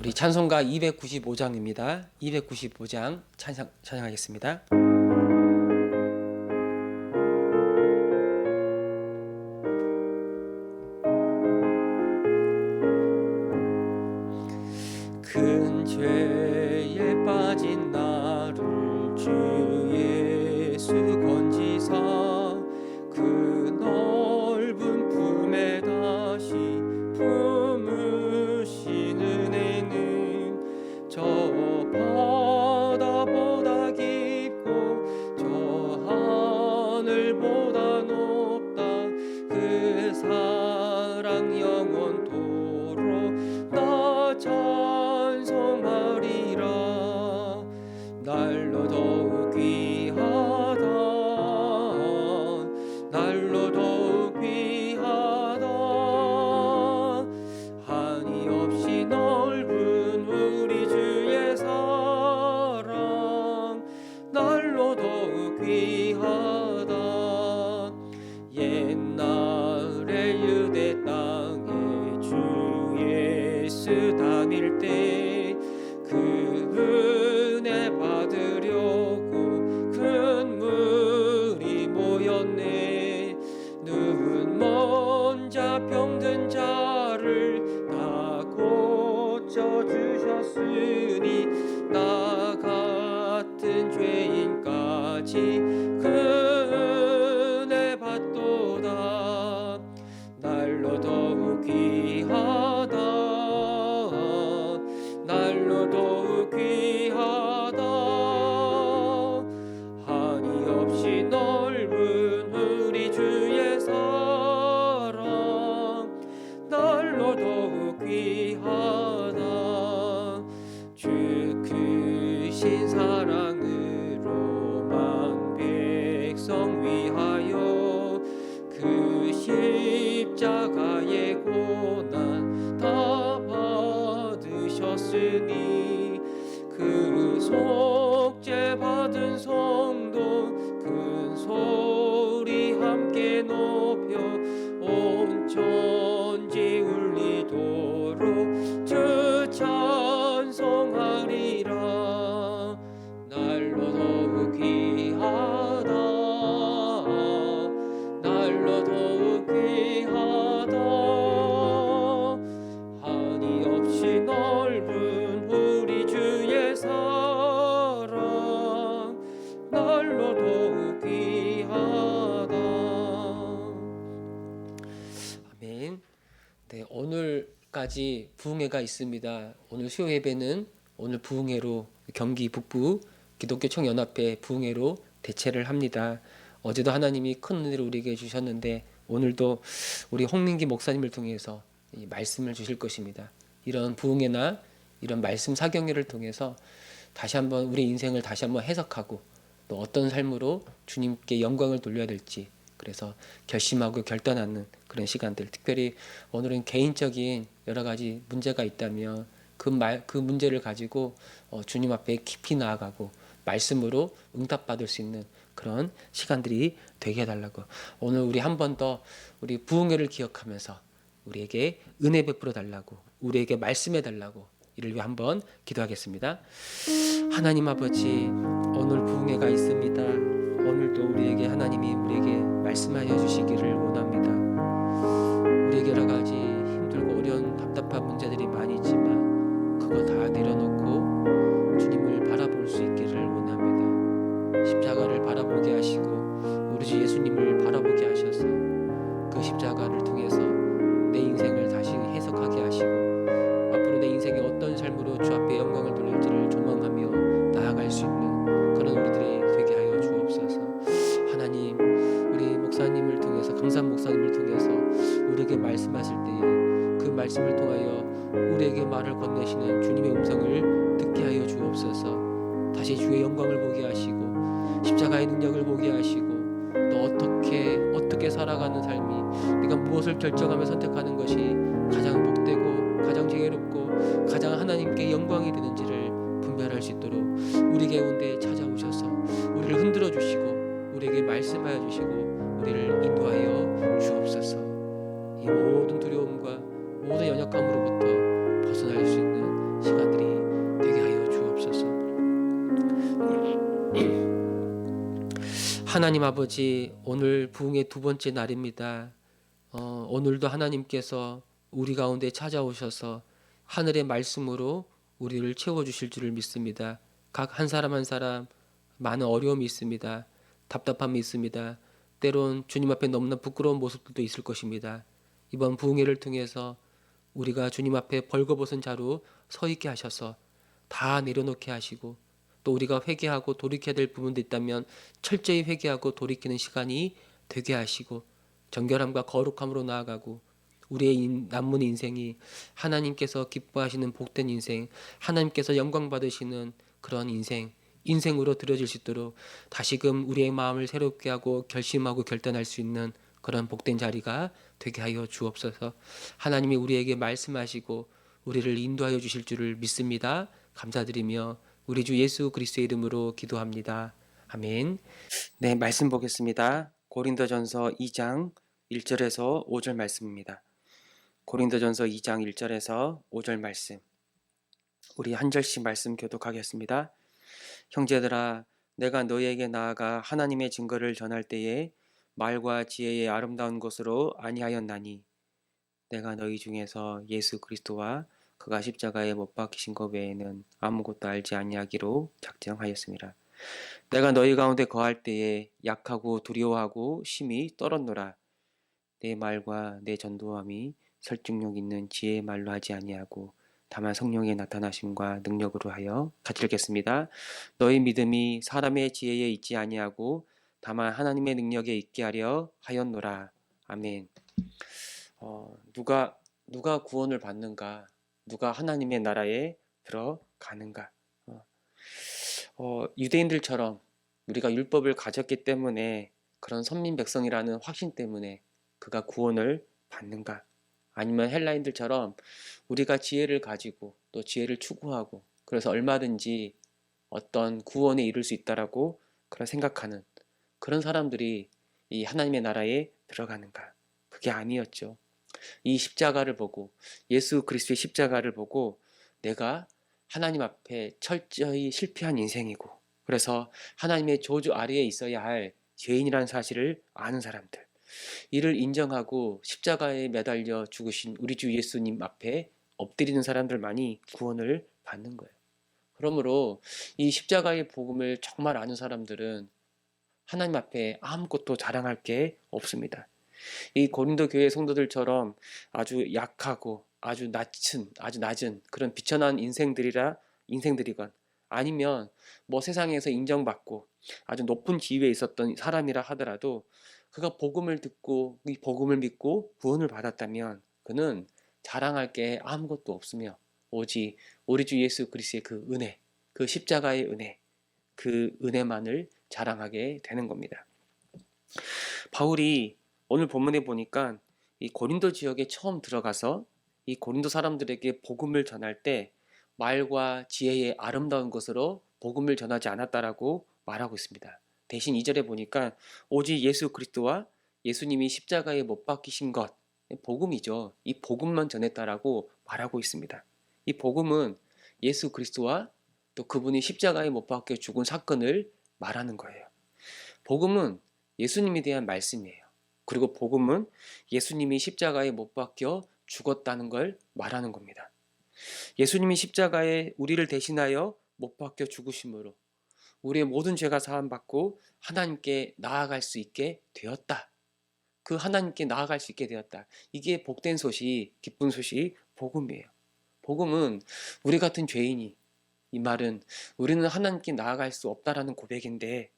우리 찬송가 295장입니다. 295장 찬양하겠습니다. 큰 죄에 빠진 나를 주 예수 건지사 그 넓은 품에 다시 품으시는 은혜는 저 바다보다 깊고 저 하늘보다 높다. 그 사랑 영원토록 나 찬송하리라. 날로 더욱 귀하다. 날로 더욱 귀하다. 한이 없이 넓은 우리 주의 사랑 날로 더욱 귀하다. 옛날에 유대 땅에 주 예수 다닐 때 그 은혜 받으려고 큰 무리 모였네. 누운 먼 자 병든 자를 다 고쳐주셨으니 나 같은 죄인까지 그 은혜 받도다. 날로 더욱 귀하다. 날로 더욱 귀하다. 한이 없이 넓은 우리 주의 사랑 날로 더욱 귀하다. 주 크신 사랑으로만 백성 위하여 그 십자가의 고난 다 받으셨으니 그 속죄 받은 성도 큰 소리 함께 높여 온 천지 울리도록 주 찬송하리라. 날로 더욱 귀하다. 날로 더욱 귀하다. 한이 없이 넓은 우리 주의 사랑 날로 더욱 귀하다. 아멘. 네, 오늘까지 부흥회가 있습니다. 오늘 수요 예배는 오늘 부흥회로 경기 북부 기독교 총연합회 부흥회로 대체를 합니다. 어제도 하나님이 큰 은혜를 우리에게 주셨는데 오늘도 우리 홍민기 목사님을 통해서 이 말씀을 주실 것입니다. 이런 부흥회나 이런 말씀 사경회를 통해서 다시 한번 우리 인생을 다시 한번 해석하고 또 어떤 삶으로 주님께 영광을 돌려야 될지 그래서 결심하고 결단하는 그런 시간들. 특별히 오늘은 개인적인 여러 가지 문제가 있다면 그 문제를 가지고 주님 앞에 깊이 나아가고 말씀으로 응답받을 수 있는 그런 시간들이 되게 해달라고. 오늘 우리 한 번 더 우리 부흥회를 기억하면서 우리에게 은혜 베풀어 달라고, 우리에게 말씀해 달라고 이를 위해 한번 기도하겠습니다. 하나님 아버지, 오늘 부흥회가 있습니다. 오늘도 우리에게 하나님이 우리에게 말씀하여 주시기를 원합니다. 우리에게 여러 가지 힘들고 어려운 답답한 문제들이 많이 있지만 그거 다 내려놓고 주님을 바라볼 수 있기를 원합니다. 십자가를 바라보게 하시고 우리 주 예수님을 바라보게 하셔서 그 십자가를 통해서 내 인생을 다시 해석하게 하시고 앞으로 내 인생에 어떤 삶으로 주 앞에 영광을 돌릴지를 조망하며 나아갈 수 있는 그런 우리들이 되게 하여 주옵소서. 하나님, 우리 목사님을 통해서 강산 목사님을 통해서 우리에게 말씀하실 때에 그 말씀을 통하여 우리에게 말을 건네시는 주님의 음성을 듣게 하여 주옵소서. 다시 주의 영광을 보게 하시고 십자가의 능력을 보게 하시고 또 어떻게 살아가는 삶이 네가 무엇을 결정하며 선택하는 것이 가장 복되고 가장 지혜롭고 가장 하나님께 영광이 되는지를 분별할 수 있도록 우리 가운데 찾아오셔서 우리를 흔들어 주시고 우리에게 말씀하여 주시고 우리를 인도하여 주옵소서. 이 모든 두려움과 모든 연약함으로부터 벗어날 수 있는 시간 하나님 아버지, 오늘 부흥의 두 번째 날입니다. 오늘도 하나님께서 우리 가운데 찾아오셔서 하늘의 말씀으로 우리를 채워주실 줄을 믿습니다. 각 한 사람 한 사람 많은 어려움이 있습니다. 답답함이 있습니다. 때론 주님 앞에 너무나 부끄러운 모습들도 있을 것입니다. 이번 부흥회를 통해서 우리가 주님 앞에 벌거벗은 자로 서 있게 하셔서 다 내려놓게 하시고, 또 우리가 회개하고 돌이켜야 될 부분도 있다면 철저히 회개하고 돌이키는 시간이 되게 하시고, 정결함과 거룩함으로 나아가고 우리의 남은 인생이 하나님께서 기뻐하시는 복된 인생, 하나님께서 영광 받으시는 그런 인생으로 드려질 수 있도록 다시금 우리의 마음을 새롭게 하고 결심하고 결단할 수 있는 그런 복된 자리가 되게 하여 주옵소서. 하나님이 우리에게 말씀하시고 우리를 인도하여 주실 줄을 믿습니다. 감사드리며 우리 주 예수 그리스도의 이름으로 기도합니다. 아멘. 네, 말씀 보겠습니다. 고린도전서 2장 1절에서 5절 말씀입니다. 고린도전서 2장 1절에서 5절 말씀. 우리 한 절씩 말씀 교독하겠습니다. 형제들아, 내가 너희에게 나아가 하나님의 증거를 전할 때에 말과 지혜의 아름다운 것으로 아니하였나니, 내가 너희 중에서 예수 그리스도와 그가 십자가에 못 박히신 것 외에는 아무것도 알지 아니하기로 작정하였습니다. 내가 너희 가운데 거할 때에 약하고 두려워하고 심히 떨었노라. 내 말과 내 전도함이 설득력 있는 지혜의 말로 하지 아니하고 다만 성령의 나타나심과 능력으로 하여 가르치겠습니다. 너희 믿음이 사람의 지혜에 있지 아니하고 다만 하나님의 능력에 있게 하려 하였노라. 아멘. 누가 구원을 받는가? 누가 하나님의 나라에 들어가는가? 유대인들처럼 우리가 율법을 가졌기 때문에, 그런 선민 백성이라는 확신 때문에 그가 구원을 받는가? 아니면 헬라인들처럼 우리가 지혜를 가지고 또 지혜를 추구하고 그래서 얼마든지 어떤 구원에 이룰 수 있다라고 그런 생각하는 그런 사람들이 이 하나님의 나라에 들어가는가? 그게 아니었죠. 이 십자가를 보고, 예수 그리스도의 십자가를 보고 내가 하나님 앞에 철저히 실패한 인생이고, 그래서 하나님의 저주 아래에 있어야 할 죄인이라는 사실을 아는 사람들, 이를 인정하고 십자가에 매달려 죽으신 우리 주 예수님 앞에 엎드리는 사람들만이 구원을 받는 거예요. 그러므로 이 십자가의 복음을 정말 아는 사람들은 하나님 앞에 아무것도 자랑할 게 없습니다. 이 고린도 교회 성도들처럼 아주 약하고 아주 낮은 그런 비천한 인생들이건, 아니면 뭐 세상에서 인정받고 아주 높은 지위에 있었던 사람이라 하더라도 그가 복음을 듣고 이 복음을 믿고 구원을 받았다면 그는 자랑할 게 아무것도 없으며 오직 우리 주 예수 그리스도의 그 은혜, 그 십자가의 은혜, 그 은혜만을 자랑하게 되는 겁니다. 바울이 오늘 본문에 보니까 이 고린도 지역에 처음 들어가서 이 고린도 사람들에게 복음을 전할 때 말과 지혜의 아름다운 것으로 복음을 전하지 않았다라고 말하고 있습니다. 대신 2절에 보니까 오직 예수 그리스도와 예수님이 십자가에 못 박히신 것, 복음이죠. 이 복음만 전했다라고 말하고 있습니다. 이 복음은 예수 그리스도와 또 그분이 십자가에 못 박혀 죽은 사건을 말하는 거예요. 복음은 예수님에 대한 말씀이에요. 그리고 복음은 예수님이 십자가에 못 박혀 죽었다는 걸 말하는 겁니다. 예수님이 십자가에 우리를 대신하여 못 박혀 죽으심으로 우리의 모든 죄가 사함받고 하나님께 나아갈 수 있게 되었다. 그 하나님께 나아갈 수 있게 되었다. 이게 복된 소식, 기쁜 소식, 복음이에요. 복음은 우리 같은 죄인이, 이 말은 우리는 하나님께 나아갈 수 없다라는 고백인데,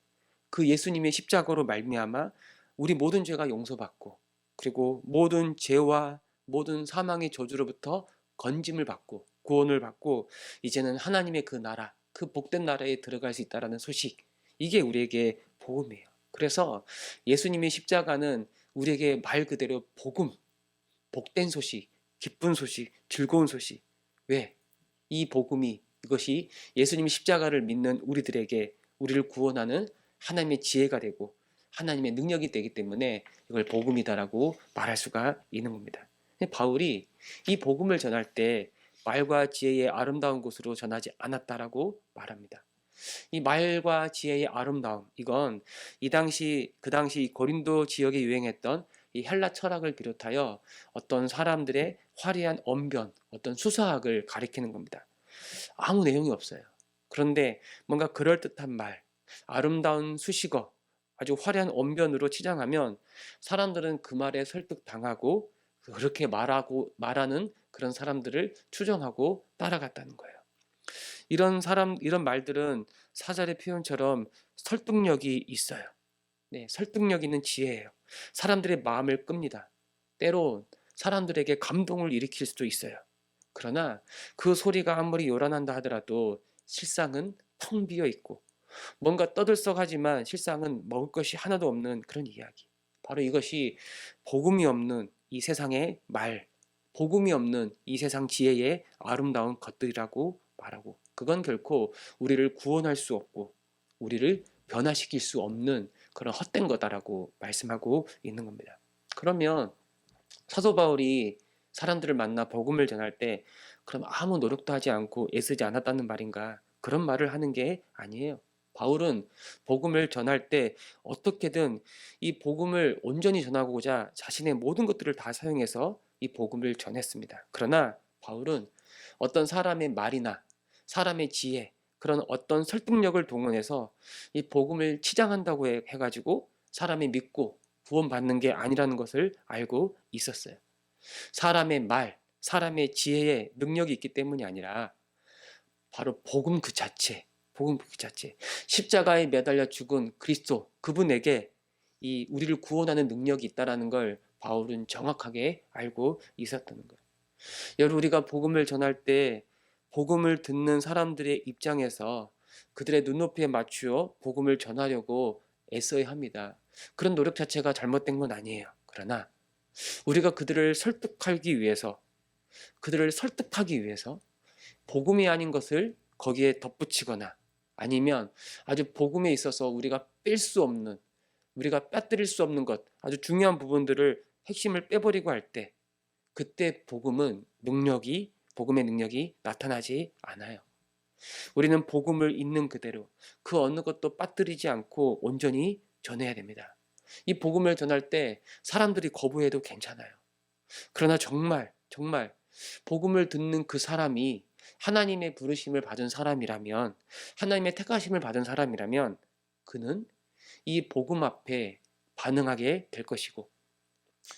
그 예수님의 십자가로 말미암아 우리 모든 죄가 용서받고, 그리고 모든 죄와 모든 사망의 저주로부터 건짐을 받고 구원을 받고 이제는 하나님의 그 나라, 그 복된 나라에 들어갈 수 있다라는 소식, 이게 우리에게 복음이에요. 그래서 예수님의 십자가는 우리에게 말 그대로 복음, 복된 소식, 기쁜 소식, 즐거운 소식. 왜? 이 복음이, 이것이 예수님의 십자가를 믿는 우리들에게 우리를 구원하는 하나님의 지혜가 되고 하나님의 능력이 되기 때문에 이걸 복음이다라고 말할 수가 있는 겁니다. 바울이 이 복음을 전할 때 말과 지혜의 아름다운 곳으로 전하지 않았다라고 말합니다. 이 말과 지혜의 아름다움, 이건 그 당시 고린도 지역에 유행했던 이 헬라 철학을 비롯하여 어떤 사람들의 화려한 언변, 어떤 수사학을 가리키는 겁니다. 아무 내용이 없어요. 그런데 뭔가 그럴듯한 말, 아름다운 수식어, 아주 화려한 언변으로 치장하면 사람들은 그 말에 설득당하고 그렇게 말하는 그런 사람들을 추종하고 따라갔다는 거예요. 이런 말들은 사절의 표현처럼 설득력이 있어요. 네, 설득력 있는 지혜예요. 사람들의 마음을 끕니다. 때론 사람들에게 감동을 일으킬 수도 있어요. 그러나 그 소리가 아무리 요란한다 하더라도 실상은 텅 비어 있고 뭔가 떠들썩하지만 실상은 먹을 것이 하나도 없는 그런 이야기. 바로 이것이 복음이 없는 이 세상의 말, 복음이 없는 이 세상 지혜의 아름다운 것들이라고 말하고, 그건 결코 우리를 구원할 수 없고 우리를 변화시킬 수 없는 그런 헛된 거다라고 말씀하고 있는 겁니다. 그러면 사도 바울이 사람들을 만나 복음을 전할 때 그럼 아무 노력도 하지 않고 애쓰지 않았다는 말인가? 그런 말을 하는 게 아니에요. 바울은 복음을 전할 때 어떻게든 이 복음을 온전히 전하고자 자신의 모든 것들을 다 사용해서 이 복음을 전했습니다. 그러나 바울은 어떤 사람의 말이나 사람의 지혜, 그런 어떤 설득력을 동원해서 이 복음을 치장한다고 해가지고 사람이 믿고 구원받는 게 아니라는 것을 알고 있었어요. 사람의 말, 사람의 지혜에 능력이 있기 때문이 아니라 바로 복음 그 자체, 십자가에 매달려 죽은 그리스도, 그분에게 이 우리를 구원하는 능력이 있다라는 걸 바울은 정확하게 알고 있었다는 거예요. 여러분, 우리가 복음을 전할 때 복음을 듣는 사람들의 입장에서 그들의 눈높이에 맞추어 복음을 전하려고 애써야 합니다. 그런 노력 자체가 잘못된 건 아니에요. 그러나 우리가 그들을 설득하기 위해서 복음이 아닌 것을 거기에 덧붙이거나 아니면 아주 복음에 있어서 우리가 뺄 수 없는, 우리가 빠뜨릴 수 없는 것, 아주 중요한 부분들을 핵심을 빼버리고 할 때 그때 복음의 능력이 나타나지 않아요. 우리는 복음을 있는 그대로 그 어느 것도 빠뜨리지 않고 온전히 전해야 됩니다. 이 복음을 전할 때 사람들이 거부해도 괜찮아요. 그러나 정말 복음을 듣는 그 사람이 하나님의 부르심을 받은 사람이라면, 하나님의 택하심을 받은 사람이라면 그는 이 복음 앞에 반응하게 될 것이고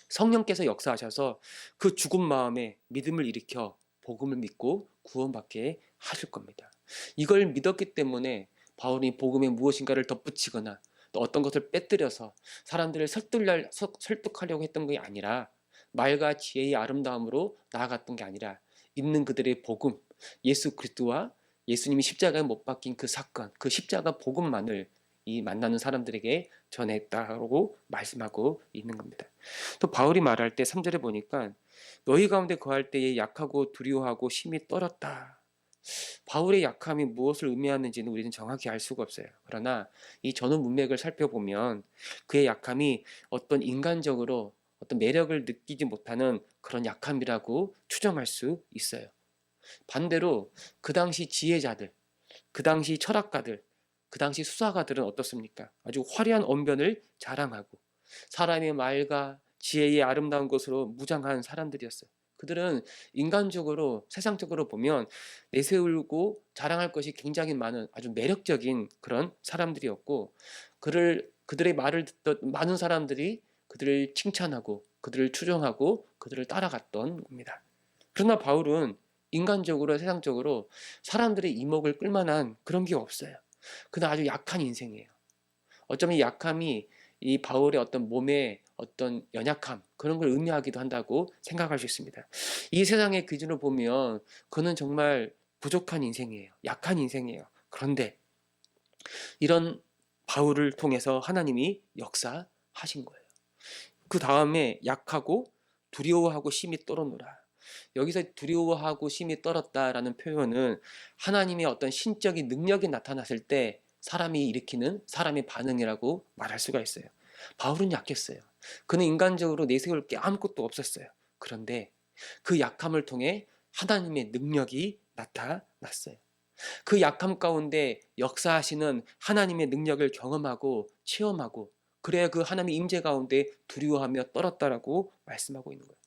성령께서 역사하셔서 그 죽은 마음에 믿음을 일으켜 복음을 믿고 구원받게 하실 겁니다. 이걸 믿었기 때문에 바울이 복음에 무엇인가를 덧붙이거나 또 어떤 것을 빼뜨려서 사람들을 설득하려고 했던 게 아니라 말과 지혜의 아름다움으로 나아갔던 게 아니라 있는 그들의 복음, 예수 그리스도와 예수님이 십자가에 못 박힌 그 사건, 그 십자가 복음만을 이 만나는 사람들에게 전했다고 말씀하고 있는 겁니다. 또 바울이 말할 때 3절에 보니까 너희 가운데 거할 때에 약하고 두려워하고 심히 떨었다. 바울의 약함이 무엇을 의미하는지는 우리는 정확히 알 수가 없어요. 그러나 이 전후 문맥을 살펴보면 그의 약함이 어떤 인간적으로 어떤 매력을 느끼지 못하는 그런 약함이라고 추정할 수 있어요. 반대로 그 당시 지혜자들, 그 당시 철학가들, 그 당시 수사가들은 어떻습니까? 아주 화려한 언변을 자랑하고 사람의 말과 지혜의 아름다운 것으로 무장한 사람들이었어요. 그들은 인간적으로, 세상적으로 보면 내세우고 자랑할 것이 굉장히 많은 아주 매력적인 그런 사람들이었고, 그들의 말을 듣던 많은 사람들이 그들을 칭찬하고 그들을 추종하고 그들을 따라갔던 겁니다. 그러나 바울은 인간적으로, 세상적으로 사람들의 이목을 끌만한 그런 게 없어요. 그는 아주 약한 인생이에요. 어쩌면 이 약함이 이 바울의 어떤 몸의 어떤 연약함, 그런 걸 의미하기도 한다고 생각할 수 있습니다. 이 세상의 기준으로 보면 그는 정말 부족한 인생이에요. 약한 인생이에요. 그런데 이런 바울을 통해서 하나님이 역사하신 거예요. 그 다음에 약하고 두려워하고 심히 떨었노라. 여기서 두려워하고 심히 떨었다라는 표현은 하나님의 어떤 신적인 능력이 나타났을 때 사람이 일으키는 사람의 반응이라고 말할 수가 있어요. 바울은 약했어요. 그는 인간적으로 내세울 게 아무것도 없었어요. 그런데 그 약함을 통해 하나님의 능력이 나타났어요. 그 약함 가운데 역사하시는 하나님의 능력을 경험하고 체험하고, 그래야 그 하나님의 임재 가운데 두려워하며 떨었다라고 말씀하고 있는 거예요.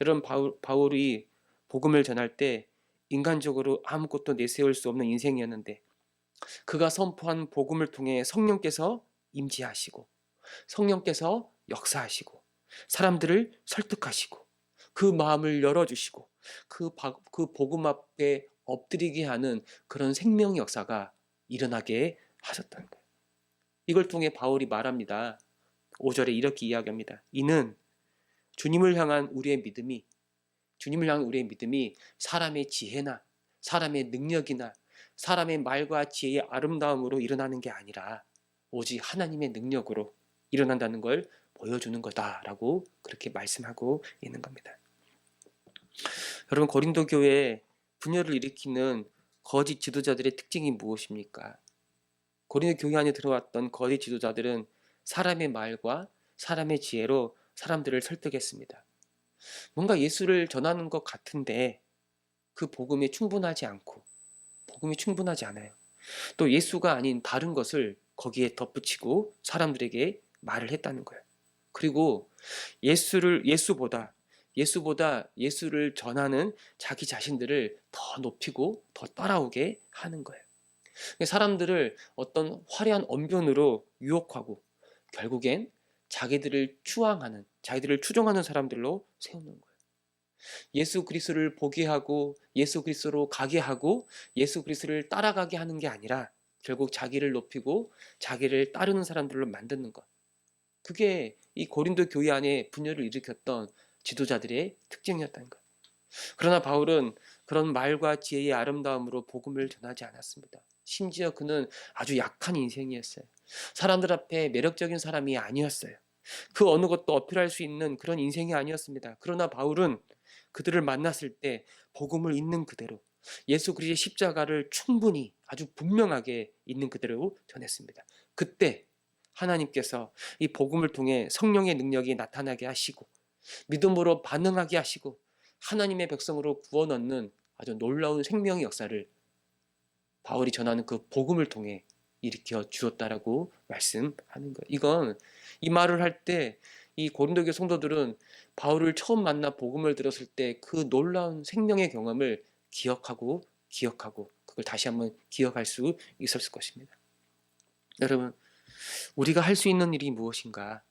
여러분, 바울이 복음을 전할 때 인간적으로 아무것도 내세울 수 없는 인생이었는데, 그가 선포한 복음을 통해 성령께서 임재하시고, 성령께서 역사하시고, 사람들을 설득하시고, 그 마음을 열어주시고, 그 복음 앞에 엎드리게 하는 그런 생명의 역사가 일어나게 하셨다는 거예요. 이걸 통해 바울이 말합니다. 5절에 이렇게 이야기합니다. 이는 주님을 향한 우리의 믿음이 사람의 지혜나 사람의 능력이나 사람의 말과 지혜의 아름다움으로 일어나는 게 아니라 오직 하나님의 능력으로 일어난다는 걸 보여주는 거다라고 그렇게 말씀하고 있는 겁니다. 여러분, 고린도 교회에 분열을 일으키는 거짓 지도자들의 특징이 무엇입니까? 고린도 교회 안에 들어왔던 거짓 지도자들은 사람의 말과 사람의 지혜로 사람들을 설득했습니다. 뭔가 예수를 전하는 것 같은데 그 복음이 충분하지 않아요. 또 예수가 아닌 다른 것을 거기에 덧붙이고 사람들에게 말을 했다는 거예요. 그리고 예수보다 예수를 전하는 자기 자신들을 더 높이고 더 따라오게 하는 거예요. 사람들을 어떤 화려한 언변으로 유혹하고 결국엔 자기들을 추종하는 사람들로 세우는 거예요. 예수 그리스도를 보게 하고 예수 그리스도로 가게 하고 예수 그리스도를 따라가게 하는 게 아니라 결국 자기를 높이고 자기를 따르는 사람들로 만드는 것. 그게 이 고린도 교회 안에 분열을 일으켰던 지도자들의 특징이었다는 것. 그러나 바울은 그런 말과 지혜의 아름다움으로 복음을 전하지 않았습니다. 심지어 그는 아주 약한 인생이었어요. 사람들 앞에 매력적인 사람이 아니었어요. 그 어느 것도 어필할 수 있는 그런 인생이 아니었습니다. 그러나 바울은 그들을 만났을 때 복음을 있는 그대로, 예수 그리스도의 십자가를 충분히 아주 분명하게 있는 그대로 전했습니다. 그때 하나님께서 이 복음을 통해 성령의 능력이 나타나게 하시고 믿음으로 반응하게 하시고 하나님의 백성으로 구원 얻는 아주 놀라운 생명의 역사를 바울이 전하는 그 복음을 통해 일으켜 주었다라고 말씀하는 거예요. 이 말을 할 때 이 고린도교 성도들은 바울을 처음 만나 복음을 들었을 때 그 놀라운 생명의 경험을 기억하고 그걸 다시 한번 기억할 수 있었을 것입니다. 여러분, 우리가 할 수 있는 일이 무엇인가?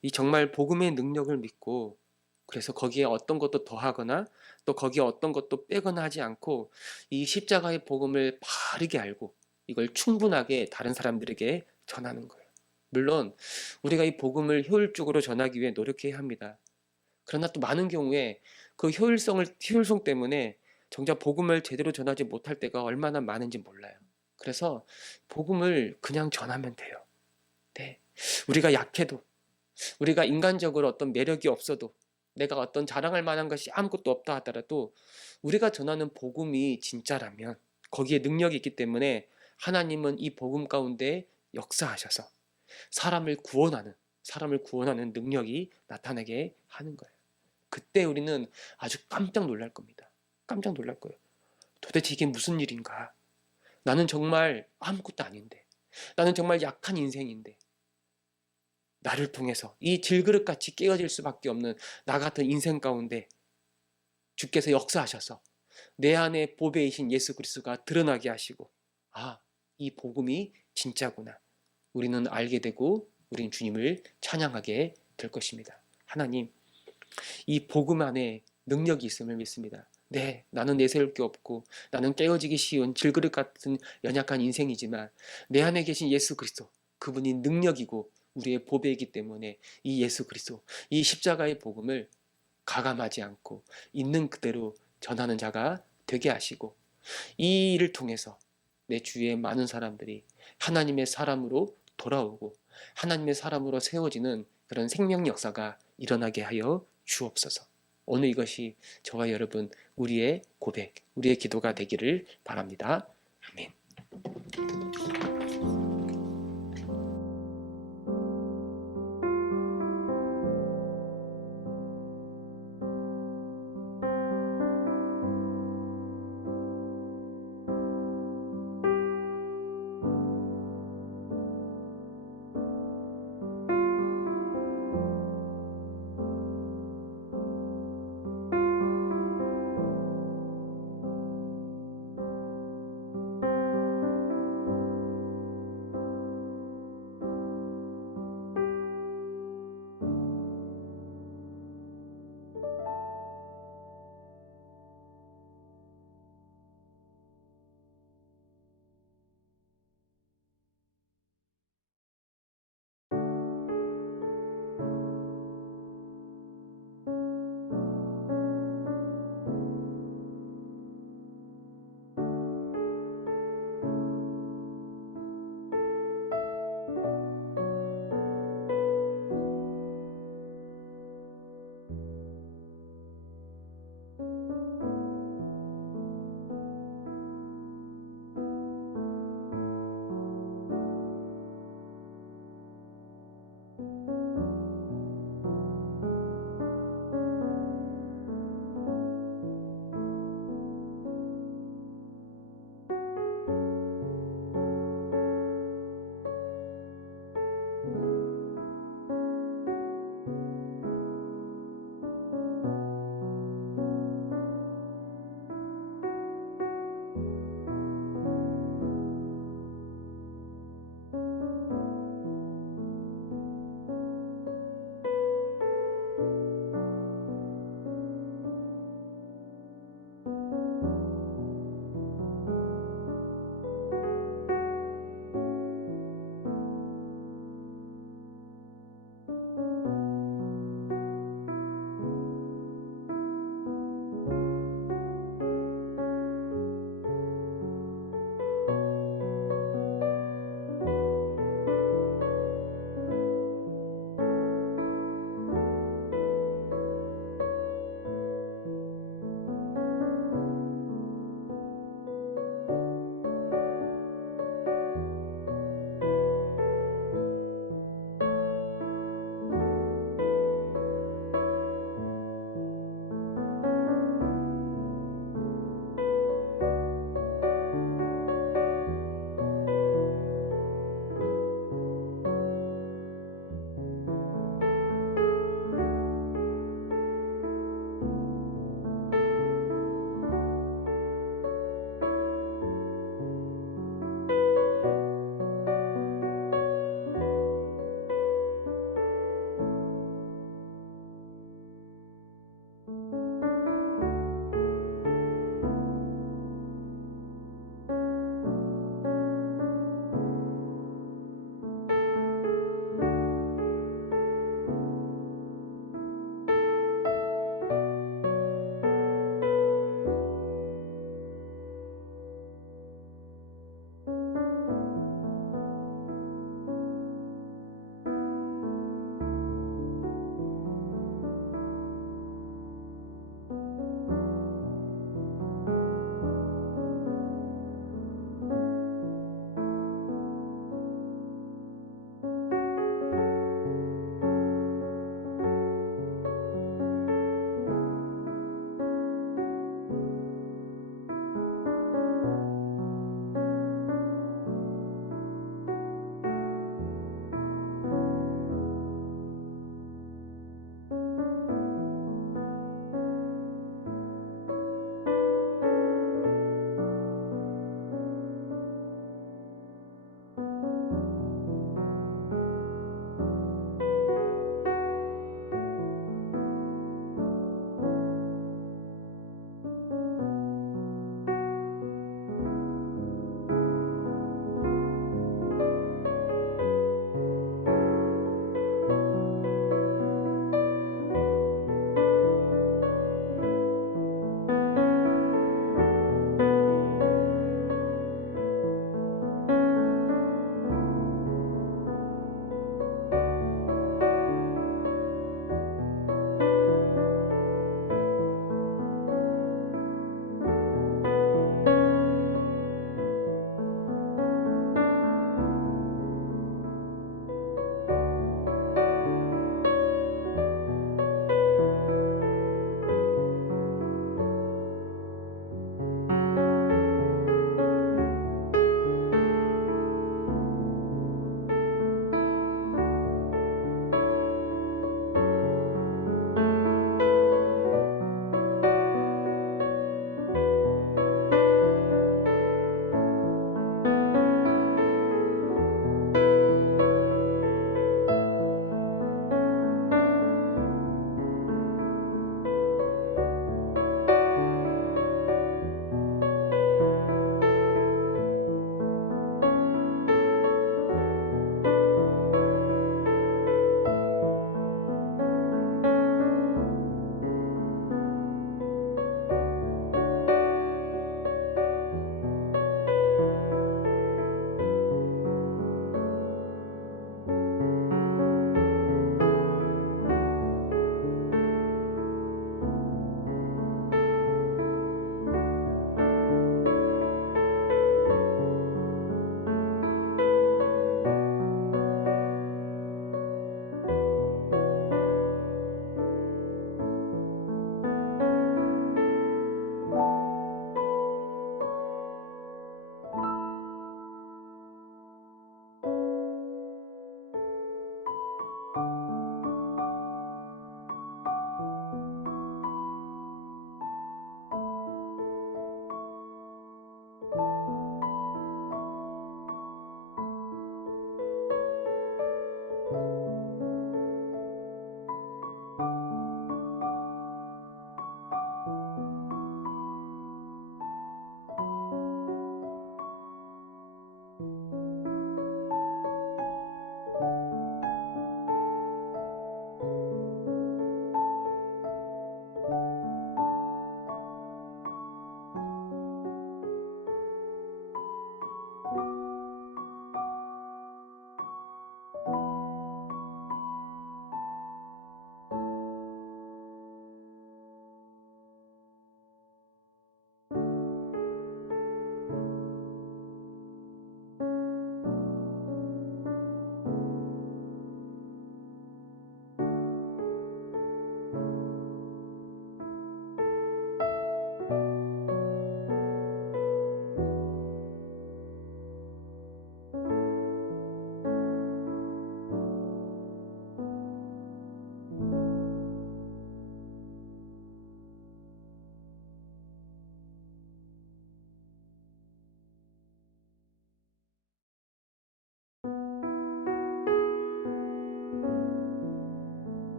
이 정말 복음의 능력을 믿고 그래서 거기에 어떤 것도 더하거나 또 거기에 어떤 것도 빼거나 하지 않고 이 십자가의 복음을 바르게 알고 이걸 충분하게 다른 사람들에게 전하는 거예요. 물론 우리가 이 복음을 효율적으로 전하기 위해 노력해야 합니다. 그러나 또 많은 경우에 그 효율성 때문에 정작 복음을 제대로 전하지 못할 때가 얼마나 많은지 몰라요. 그래서 복음을 그냥 전하면 돼요. 네. 우리가 약해도, 우리가 인간적으로 어떤 매력이 없어도, 내가 어떤 자랑할 만한 것이 아무것도 없다 하더라도 우리가 전하는 복음이 진짜라면 거기에 능력이 있기 때문에 하나님은 이 복음 가운데 역사하셔서 사람을 구원하는 능력이 나타나게 하는 거예요. 그때 우리는 아주 깜짝 놀랄 겁니다. 깜짝 놀랄 거예요. 도대체 이게 무슨 일인가? 나는 정말 아무것도 아닌데, 나는 정말 약한 인생인데, 나를 통해서 이 질그릇같이 깨어질 수밖에 없는 나 같은 인생 가운데 주께서 역사하셔서 내 안에 보배이신 예수 그리스도가 드러나게 하시고, 이 복음이 진짜구나. 우리는 알게 되고 우리는 주님을 찬양하게 될 것입니다. 하나님, 이 복음 안에 능력이 있음을 믿습니다. 네, 나는 내세울 게 없고 나는 깨어지기 쉬운 질그릇 같은 연약한 인생이지만 내 안에 계신 예수 그리스도, 그분이 능력이고 우리의 보배이기 때문에 이 예수 그리스도, 이 십자가의 복음을 가감하지 않고 있는 그대로 전하는 자가 되게 하시고 이 일을 통해서 내 주위의 많은 사람들이 하나님의 사람으로 돌아오고 하나님의 사람으로 세워지는 그런 생명 역사가 일어나게 하여 주옵소서. 오늘 이것이 저와 여러분 우리의 고백, 우리의 기도가 되기를 바랍니다. 아멘.